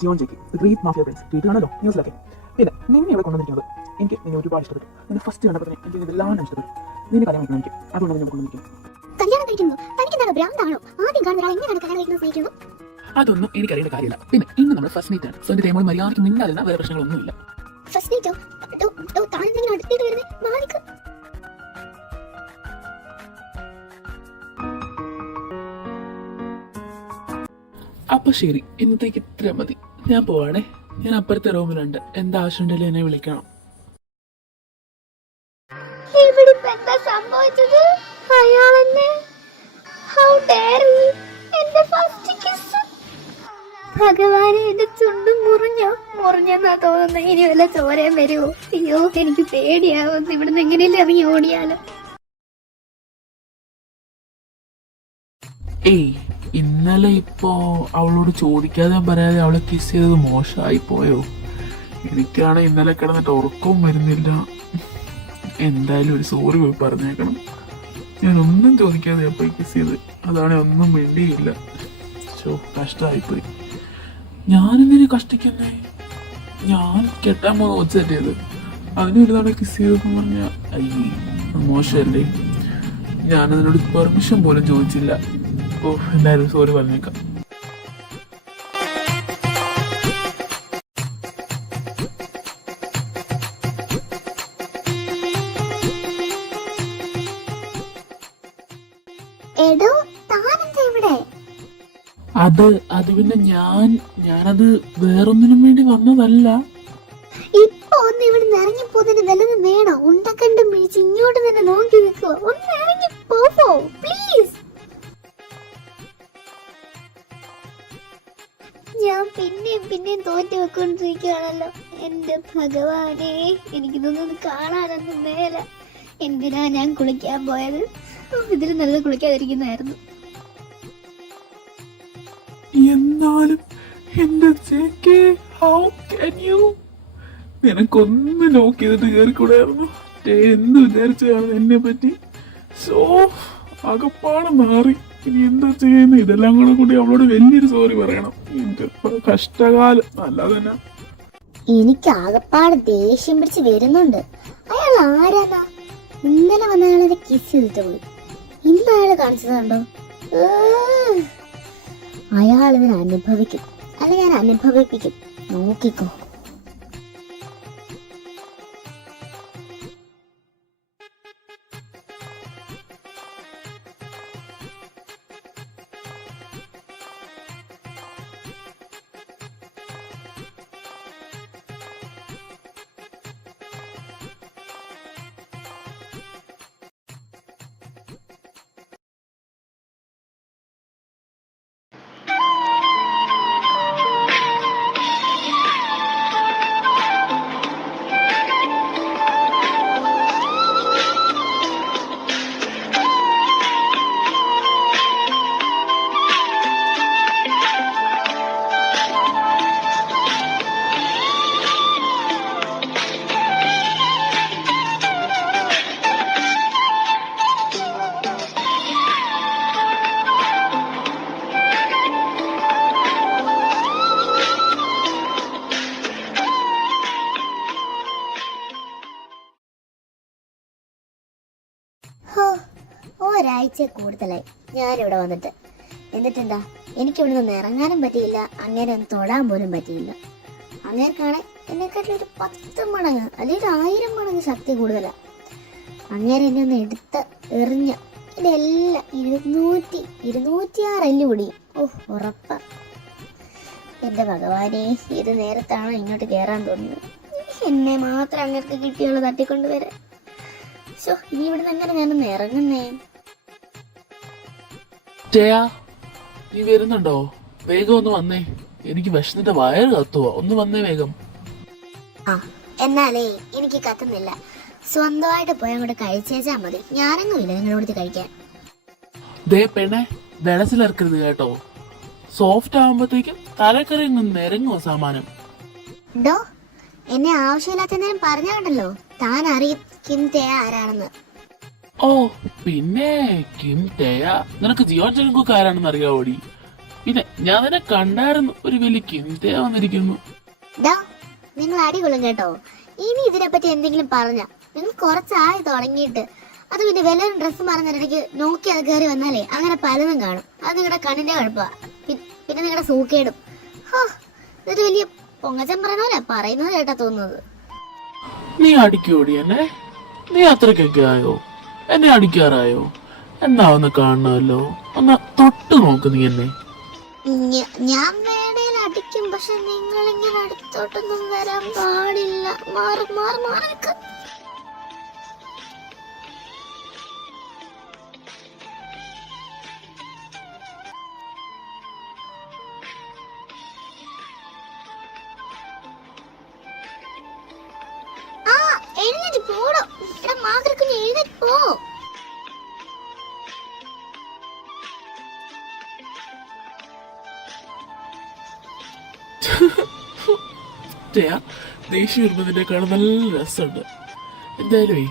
ജിയോൺ ജെക്കി greet mafia Prince കേട്ടാണല്ലോ ന്യൂസിലൊക്കെ. പിന്നെ നിന്നെ ഇവിടെ കൊണ്ടുവന്നിരിക്കുന്നത് എനിക്ക് നിന്നെ ഒരുപാട് ഇഷ്ടപ്പെട്ടു. നിന്നെ ഫസ്റ്റ് കണ്ടപ്പോൾ തന്നെ എനിക്ക് ഇതെല്ലാം ഇഷ്ടപ്പെട്ടു. നിന്നെ കല്യാണം കഴിക്കണം എനിക്ക്, അതുകൊണ്ട് ഞാൻ കൊണ്ടുവന്നിരിക്കുന്നു. കല്യാണം കഴിക്കുന്നു തനിക്കെന്താണ് ഭ്രാന്താണോ? ആദ്യം കാണുന്ന ഒരാൾ എങ്ങനെയാണ് കല്യാണം കഴിക്കുന്നത് സ്നേഹിക്കുന്നു? അതൊന്നും എനിക്കറിയേണ്ട കാര്യമില്ല. പിന്നെ ഇന്ന് നമ്മൾ ഫസ്റ്റ് നൈറ്റ് ആണ്. സോ എന്റെ ടൈമോട് മര്യാദയ്ക്ക് മിണ്ടാതിരുന്ന വേറെ പ്രശ്നങ്ങളൊന്നുമില്ല. ഫസ്റ്റ് നൈറ്റോ? താനെന്തെങ്കിലും അടുത്തേക്ക് വരുന്നത് മാലിക്ക്. അപ്പൊ ശരി, ഇന്നത്തേക്ക് ഇത്ര മതി. ഞാൻ പോവാണേ. ഞാൻ അപ്പുറത്തെ റൂമിലുണ്ട്. എന്താ ആവശ്യമുണ്ടെങ്കിലും എന്നെ വിളിക്കണം. എന്താ സംഭവിച്ചത്? അയാളെന്നെ ഭഗവാനെ, എന്റെ ചുണ്ട് മുറിഞ്ഞെന്നാ തോന്നുന്നു. ഇനി വല്ല ചോരയും വരുമോ? അയ്യോ, എനിക്ക് പേടിയാവുന്നു. ഇവിടുന്ന് എങ്ങനെയല്ലേ ഇറങ്ങി ഓടിയാലോ. ഏയ്, ഇന്നലെ ഇപ്പോ അവളോട് ചോദിക്കാതെ പറയാതെ അവളെ കിസ് ചെയ്തത് മോശമായി പോയോ? എനിക്കാണ് ഇന്നലെ കിടന്നിട്ട് ഉറക്കവും വരുന്നില്ല. എന്തായാലും ഒരു സോറി പോയി പറഞ്ഞേക്കണം. ഞാനൊന്നും ചോദിക്കാതെ അപ്പൊ കിസ് ചെയ്ത്, അതാണ് ഒന്നും വേണ്ടിയില്ല. കഷ്ടമായിപ്പോയി. ഞാനെന്തിനു കഷ്ടിക്കുന്നേ? ഞാൻ കെട്ടാൻ പോകുന്ന ഒച്ചറ്റേത് അതിനൊരു തവണ കിസ് ചെയ്തെന്ന് പറഞ്ഞ അയ്യേ, മോശമല്ലേ? ഞാനതിനോട് പെർമിഷൻ പോലും ചോദിച്ചില്ല. എന്തായാലും സോറി പറഞ്ഞേക്കാം. അത് പിന്നെ ഞാനത് വേറൊന്നിനും വേണ്ടി വന്നതല്ല. ഇപ്പൊ ഒന്ന് ഇവിടുന്ന് ഇറങ്ങിപ്പോതിന് വല്ലതും വേണോ? ഉണ്ടക്കണ്ടും പിടിച്ച് ഇങ്ങോട്ട് തന്നെ നോക്കി നിൽക്കുക. ഒന്ന് ഇറങ്ങി പോവോ പ്ലീസ്. ഞാൻ പിന്നെയും തോറ്റു വെക്കൊണ്ടിരിക്കുകയാണല്ലോ. എന്റെ ഭഗവാനെ, എനിക്കിതൊന്നും കാണാനൊന്നും മേല. എന്തിനാ ഞാൻ കുളിക്കാൻ പോയത്? ഇതിൽ നല്ല കുളിക്കാതിരിക്കുന്നതായിരുന്നു. എന്നാലും എന്റെ ചേക്കേ, ഹൗ ക്യാൻ യു? നിനക്കൊന്ന് നോക്കി ചെയ്തിട്ട് കയറിക്കൂടായിരുന്നു? എന്ത് വിചാരിച്ചാണ് എന്നെ പറ്റി? സോ അകപ്പാട് മാറി. ഇനി എന്താ ചെയ്യുന്നത്? ഇതെല്ലാം കൂടി അവളോട് വലിയൊരു സോറി പറയണം. കഷ്ടകാലം, അല്ലാതെ തന്നെ. എനിക്ക് ആകപ്പാട് ദേഷ്യം പിടിച്ച് വരുന്നുണ്ട്. അയാൾ ആരാന്നാ? ഇന്നലെ വന്ന അയാളെ കിസ് ചെയ്തിട്ട് പോയി. ഇന്ന് അയാള് കാണിച്ചതുണ്ടോ? അയാൾ ഇതിനെ അനുഭവിക്കും, അല്ല ഞാൻ അനുഭവിപ്പിക്കും. നോക്കിക്കോ. ഒരാഴ്ച കൂടുതലായി ഞാനിവിടെ വന്നിട്ട്. എന്നിട്ടെന്താ, എനിക്കിവിടെ നിന്ന് ഇറങ്ങാനും പറ്റിയില്ല, അങ്ങനെ ഒന്ന് തൊടാൻ പോലും പറ്റിയില്ല. അങ്ങേർക്കാണെ എന്നെക്കാട്ടിലൊരു 10 മടങ്ങ് അല്ലെങ്കിൽ 1000 മടങ്ങ് ശക്തി കൂടുതലാണ്. അങ്ങേരെ എന്നെ ഒന്ന് എടുത്ത് എറിഞ്ഞ ഇതെല്ലാം 206 എല്ല് പൊടിയും. ഉറപ്പ. എന്റെ ഭഗവാനെ, ഇത് നേരത്താണോ ഇങ്ങോട്ട് കയറാൻ തോന്നുന്നത്? എന്നെ മാത്രം അങ്ങേർക്ക് കിട്ടിയുള്ള തട്ടിക്കൊണ്ടുവരാൻ. ഇനി ഇവിടുന്ന് എങ്ങനെ ഞാനൊന്ന് ഇറങ്ങുന്നേ? നീ വരുന്നുണ്ടോ? വേഗം ഒന്ന് വന്നേ. എനിക്ക് വിശന്നിട്ട് വയറ് കത്തുവാ. ഒന്ന് വന്നേ വേഗം. എന്നാലേ എനിക്ക് കത്തുന്നില്ല. സ്വന്തമായിട്ട് പോയി അങ്ങോട്ട് കഴിച്ചേച്ചാ മതി. ഞാനങ്ങുമില്ല നിങ്ങളോട് കഴിക്കാൻ. ദേ പെണ്ണെ, വെളസിലിറക്കരുത് കേട്ടോ. സോഫ്റ്റ് ആവുമ്പത്തേക്കും തലക്കറി നിരങ്ങുമോ സാമാനം. എന്നെ ആവശ്യമില്ലാത്ത പറഞ്ഞാണ്ടല്ലോ. താൻ അറിയും കിം തേയ ആരാണെന്ന്. പിന്നെ കിം തേയ നിനക്ക് ജിയോൺ ജങ്കുക്ക് ആരാണെന്ന് അറിയാവോടി? പിന്നെ ഞാൻ തന്നെ കണ്ടായിരുന്നു, ഒരു വലിയ കിന്തയാ വന്നിരിക്കുന്നു. ഡാ, നിങ്ങൾ അടികൊള്ളും കേട്ടോ. ഇനി ഇതിനെപ്പറ്റി എന്തെങ്കിലും പറഞ്ഞ നിങ്ങൾ കുറച്ചായി തുടങ്ങിയിട്ട്. അത് പിന്നെ വല്ലവരും ഡ്രസ്സ് മാറുന്നതിനിടയ്ക്ക് നോക്കി അത് കയറി വന്നാലേ അങ്ങനെ പലതും കാണും. അത് നിങ്ങളുടെ കണ്ണിന്റെ കുഴപ്പമാ. പിന്നെ നിങ്ങളുടെ സൂക്കേടും. ഇതൊരു വലിയ പൊങ്ങച്ചം പറയുന്ന പറയുന്നത് കേട്ടാ തോന്നുന്നത്. നീ അടിക്കോടി എന്നെ? നീ അത്രക്കൊക്കെ ആയോ? എന്നെ അടിക്കാറായോ? എന്നാ ഒന്ന് കാണണമല്ലോ. ഒന്ന് തൊട്ട് നോക്ക് നീ എന്നെ. ഞാൻ വേണേൽ അടിക്കും, പക്ഷെ നിങ്ങൾ ഇങ്ങനെ അടുത്തോട്ടൊന്നും വരാൻ പാടില്ല. മാറി മാറി മാറി നിൽക്ക്. എഴുന്നേറ്റ് പോടോ. എടാ മാതൃക്കുഞ്ഞ് എഴുന്നേറ്റ് പോ. ദേഷ്യം വരുന്നതിനേക്കാളും നല്ല രസമുണ്ട്. എന്തായാലും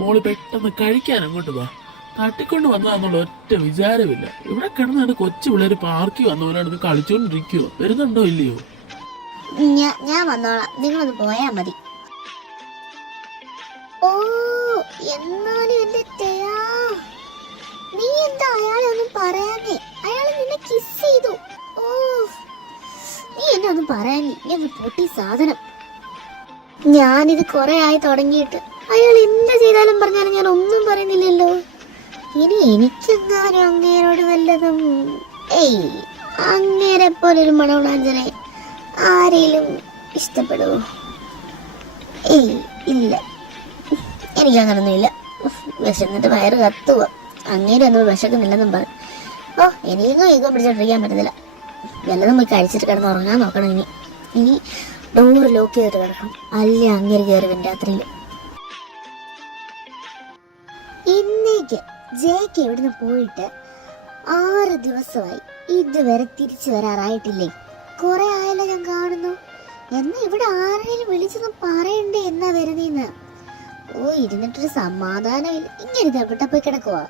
മോള് പെട്ടെന്ന് കഴിക്കാൻ അങ്ങോട്ട് വാ. തട്ടിക്കൊണ്ട് വന്നതാന്നുള്ള ഒറ്റ വിചാരമില്ല. ഇവിടെ കിടന്നാണ് കൊച്ചു പിള്ളേര് പാർക്കിൽ വന്ന പോലെ കളിച്ചോണ്ടിരിക്കുവോ? വരുന്നുണ്ടോ ഇല്ലയോ? ഞാൻ വന്നോളാം, നിങ്ങളൊന്ന് പോയാ മതി. ഓ, എന്നാലും എന്റെ ടയാ, നീ എന്താ അയാളെ ഒന്നും പറയാനേ? അയാള് നിന്നെ കിസ് ചെയ്തു. ഓ, നീ എന്നെ ഒന്നും പറയാനേ? ഞാൻ പൊട്ടി സാധനം. ഞാനിത് കുറെ ആയി തുടങ്ങിയിട്ട്. അയാൾ എന്ത് ചെയ്താലും പറഞ്ഞാലും ഞാൻ ഒന്നും പറയുന്നില്ലല്ലോ. ഇനി എനിക്കെങ്ങാനും അങ്ങേരോട് വല്ലതും. അങ്ങേരെ പോലൊരു മണവളാഞ്ചനെ ആരെയും ഇഷ്ടപ്പെടുവോ? ഇല്ല, എനിക്കങ്ങനൊന്നുമില്ല. വിശന്നിട്ട് വയറ് കത്തുക. അങ്ങേരെ ഒന്നും വിശക്കുന്നില്ലെന്നും പറയും. എനിക്കൊന്നും ഈഗോ പിടിച്ചോണ്ടിരിക്കാൻ പറ്റുന്നില്ല. വല്ലതും പോയി കഴിച്ചിട്ട് കിടന്ന് ഉറങ്ങാൻ നോക്കണം. ഇനി ഡോറ് ലോക്ക് ചെയ്തിട്ട് കിടക്കണം. അല്ല അങ്ങേര് കയറി വരും രാത്രിയിൽ. ഇന്നേക്ക് ജേക്ക് ഇവിടുന്ന് പോയിട്ട് 6 ദിവസമായി. ഇതുവരെ തിരിച്ചു വരാറായിട്ടില്ലേ? കുറെ ആയല്ലോ ഞാൻ കാണുന്നു. എന്നാ ഇവിടെ ആരെങ്കിലും വിളിച്ചൊന്നും പറയണ്ടേ എന്നാ വരുന്നേന്ന്? ഇരുന്നിട്ടൊരു സമാധാനമില്ല. ഇങ്ങനെ എവിടെ പോയി കിടക്കുവാ?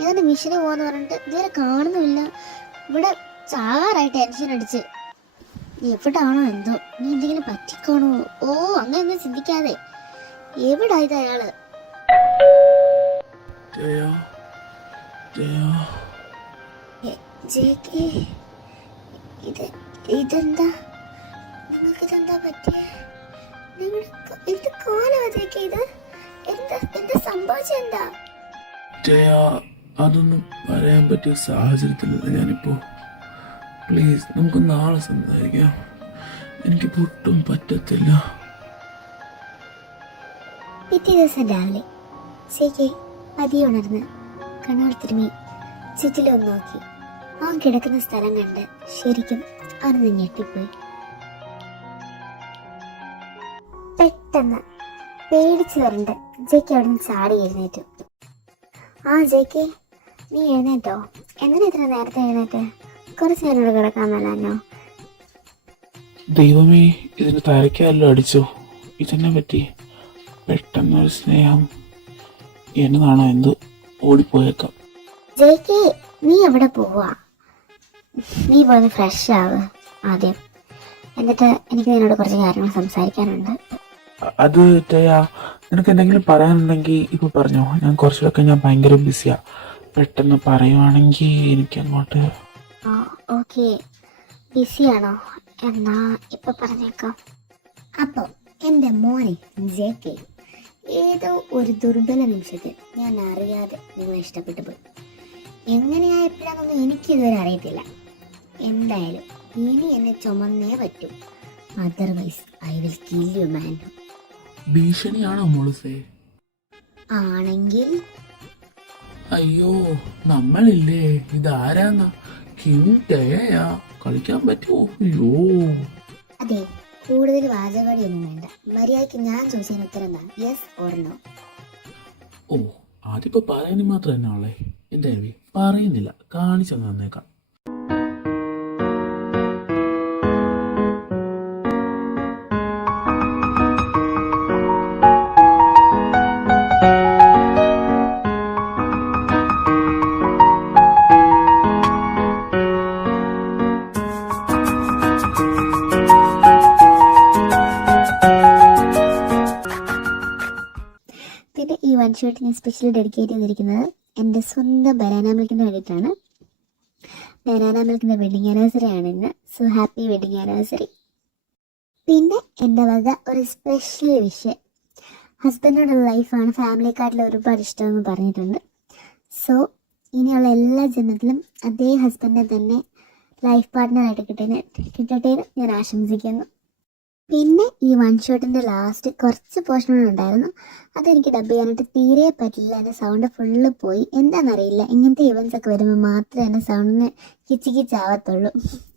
ഏതാണ്ട് മിഷന് പോവാന്ന് പറഞ്ഞിട്ട് ഇതുവരെ കാണുന്നുമില്ല. ഇവിടെ ചാറായി ടെൻഷൻ അടിച്ച്. എവിടാണോ എന്തോ? നീ എന്തെങ്കിലും പറ്റിക്കാണോ? അങ്ങനെ ചിന്തിക്കാതെ എവിടാ ഇത് അയാള്? ഇതെന്താ? നിങ്ങൾക്കിതെന്താ പറ്റിയ? എന്ത് കോലമാ ജേക്ക് ഇത്? എന്താ സംഭവിച്ചെന്താ? അതൊന്നും പറയാൻ പറ്റിയ സാഹചര്യത്തിലല്ല ഞാനിപ്പോ. പ്ലീസ്, നമുക്ക് നാളെ സംസാരിക്കാം. എനിക്ക് ഒട്ടും പറ്റത്തില്ല. പിറ്റേ ദിവസം രാവിലെ ജേക്ക് പതിയെ ഉണർന്ന് കണ്ണാടി തിരുമ്മി ചുറ്റിലൊന്ന് നോക്കി. അവൻ കിടക്കുന്ന സ്ഥലം കണ്ട് ശരിക്കും അവന് ഞെട്ടിപ്പോയി. പെട്ടെന്ന് പേടിച്ചു വരണ്ട് ജേക്ക് അവിടെ നിന്ന് ചാടി എഴുന്നേറ്റു. ജേക്ക്, നീ എഴുന്നേറ്റോ? എന്തിനാ ഇത്ര നേരത്തെ എഴുന്നേറ്റ്? കുറച്ച് നേരം ഇവിടെ കിടക്കാൻ മേലാഞ്ഞോ? ദൈവമേ, ഇതിന് തലയ്ക്കല്ലോ അടിച്ചോ? ഇതെന്നെ പറ്റി? പെട്ടെന്നൊരു സ്നേഹം എന്നതാണോ എന്ത്? ഓടിപ്പോയേക്കാം. ജേക്ക്, നീ എവിടെ പോവാ? നീ പോയി ഫ്രഷ് ആവ് ആദ്യം. എന്നിട്ട് എനിക്ക് നിന്നോട് കുറച്ച് കാര്യങ്ങൾ സംസാരിക്കാനുണ്ട്. അത് നിനക്ക് എന്തെങ്കിലും പറയാനുണ്ടെങ്കിൽ ഇപ്പൊ പറഞ്ഞോ. ഞാൻ കുറച്ചുകൂടെ ഞാൻ ഭയങ്കര ബിസിയാ. പെട്ടെന്ന് പറയുവാണെങ്കിൽ എനിക്ക് അങ്ങോട്ട്. ഓക്കെ, ബിസിയാണോ? എന്നാ ഇപ്പൊ പറഞ്ഞേക്കാം. അപ്പൊ എന്റെ മോനെ ജേക്ക്, ഏതോ ഒരു ദുർബല നിമിഷത്തിൽ ഞാൻ അറിയാതെ നിങ്ങൾ ഇഷ്ടപ്പെട്ടു പോയി. എങ്ങനെയായപ്പോഴാണെന്നൊന്നും എനിക്കിതുവരെ അറിയത്തില്ല. എന്തായാലും ഇനി എന്നെ ചുമന്നേ പറ്റൂ. Otherwise I will kill you man. ഭീഷണിയാണോ മോളുസേ? ആണെങ്കിൽ അയ്യോ, നമ്മളില്ലേ, ഇതാരാന്നാ? കിംടയാ? കളിക്കാൻ പറ്റുമോ? അയ്യോ. അതെ, കൂടുതൽ വാചകടിയൊന്നും വേണ്ട. മര്യാദയ്ക്ക് ഞാൻ ചോദിച്ചതിന് ഉത്തരം താ. Yes or no. അതിപ്പോ പറയാനും മാത്രം തന്നെ ഉള്ളേ. എന്തായാലും പറയുന്നില്ല, കാണിച്ചു തന്നേക്കാം. വൺ ഷോട്ട് ഞാൻ സ്പെഷ്യലി ഡെഡിക്കേറ്റ് ചെയ്തിരിക്കുന്നത് എൻ്റെ സ്വന്തം ബനാന മിൽക്കിന് വേണ്ടിയിട്ടാണ്. ബനാന മിൽക്കിൻ്റെ വെഡിങ് ആനിവേഴ്സറി ആണ് ഇന്ന്. So happy wedding anniversary. പിന്നെ എൻ്റെ വക ഒരു സ്പെഷ്യൽ വിഷയം, ഹസ്ബൻഡിനോടുള്ള ലൈഫാണ് ഫാമിലിയെക്കാട്ടിലും ഒരുപാട് ഇഷ്ടമെന്ന് പറഞ്ഞിട്ടുണ്ട്. സോ ഇനിയുള്ള എല്ലാ ജന്മത്തിലും അതേ ഹസ്ബൻഡിനെ തന്നെ ലൈഫ് പാർട്ട്ണറായിട്ട് കിട്ടട്ടെ എന്ന് ഞാൻ ആശംസിക്കുന്നു. പിന്നെ ഈ വൺ ഷോട്ടിൻ്റെ ലാസ്റ്റ് കുറച്ച് പോർഷനുണ്ടായിരുന്നു, അതെനിക്ക് ഡബ് ചെയ്യാനായിട്ട് തീരെ പറ്റില്ല. എൻ്റെ സൗണ്ട് ഫുള്ള് പോയി. എന്താണെന്നറിയില്ല, ഇങ്ങനത്തെ ഇവൻറ്റ്സ് ഒക്കെ വരുമ്പോൾ മാത്രമേ എൻ്റെ സൗണ്ടിന് കിച്ചിക്കിച്ചാവത്തുള്ളൂ.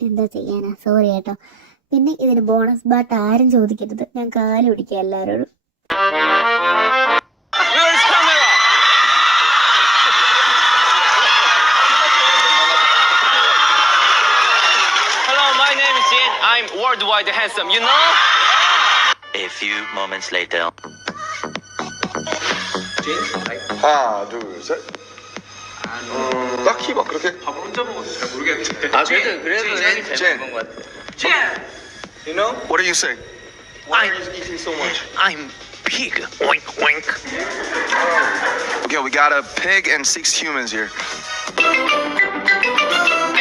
എന്താ ചെയ്യാനാ, സോറി കേട്ടോ. പിന്നെ ഇതിന് ബോണസ് ബാട്ട് ആരും ചോദിക്കരുത്, ഞാൻ കാല് പിടിക്കുക എല്ലാവരോടും. I'm worldwide handsome, you know? A few moments later. 하나, 둘, 셋. 딱히 막 그렇게. 밥을 혼자 먹어서 잘 모르겠는데. 아, 그래도 형이 잘 먹은 것 같아. You know? What are you saying? Why are you eating so much? I'm pig. Oink, oink. Okay, we got a pig and 6 humans here.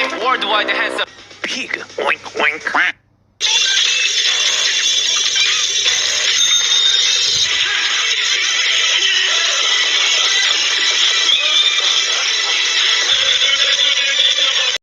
I'm worldwide handsome. Pig. Oink, oink.